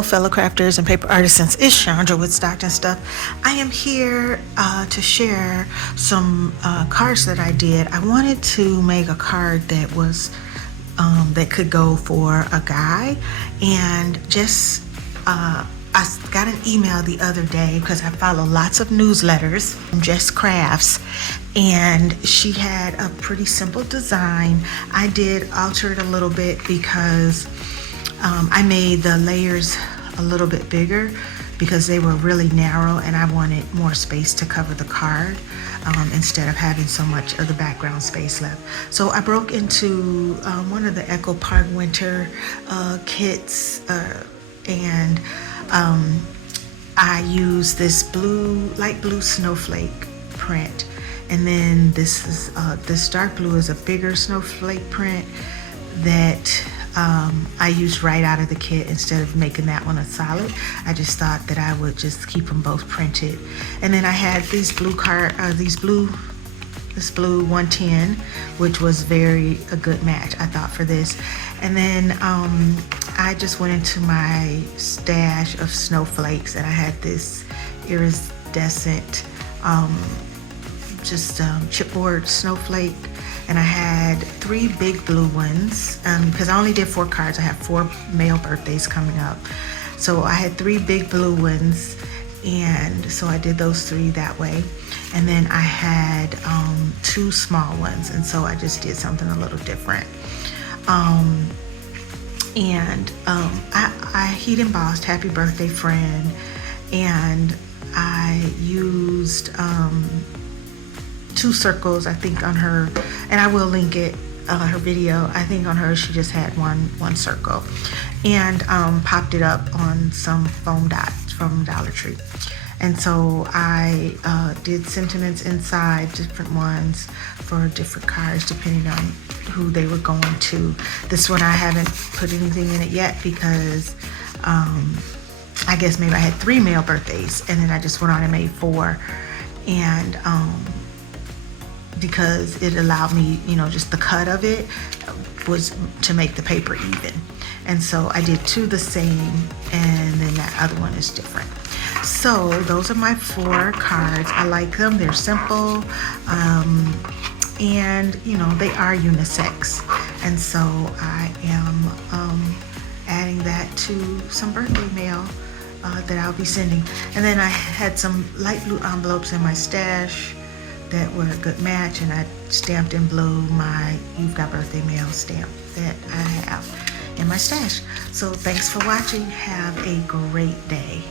Hello fellow crafters and paper artisans, it's Chandra with Stockton Stuff. I am here to share some cards that I did. I wanted to make a card that was that could go for a guy, and just I got an email the other day because I follow lots of newsletters from Jess Crafts, and she had a pretty simple design. I did alter it a little bit because I made the layers a little bit bigger because they were really narrow and I wanted more space to cover the card instead of having so much of the background space left. So I broke into one of the Echo Park winter kits and I used this light blue snowflake print, and then this dark blue is a bigger snowflake print that I used right out of the kit instead of making that one a solid. I just thought that I would just keep them both printed. And then I had these blue this blue 110, which was a good match, I thought, for this. And then I just went into my stash of snowflakes, and I had this iridescent chipboard snowflake, and I had 3 big blue ones because I only did 4 cards. I have 4 male birthdays coming up, so I had 3 big blue ones, and so I did those 3 that way. And then I had 2 small ones, and so I just did something a little different. I heat embossed "Happy Birthday Friend," and I used 2 circles, I think, on her, and I will link it, her video. I think on her she just had one circle, and popped it up on some foam dots from Dollar Tree. And so I did sentiments inside, different ones for different cards depending on who they were going to. This one I haven't put anything in it yet because I guess maybe I had 3 male birthdays, and then I just went on and made 4, and because it allowed me, just the cut of it was to make the paper even. And so I did 2 the same, and then that other one is different. So those are my 4 cards. I like them. They're simple, and they are unisex. And so I am adding that to some birthday mail that I'll be sending. And then I had some light blue envelopes in my stash that were a good match, and I stamped in blue my "You've Got Birthday Mail" stamp that I have in my stash. So thanks for watching. Have a great day.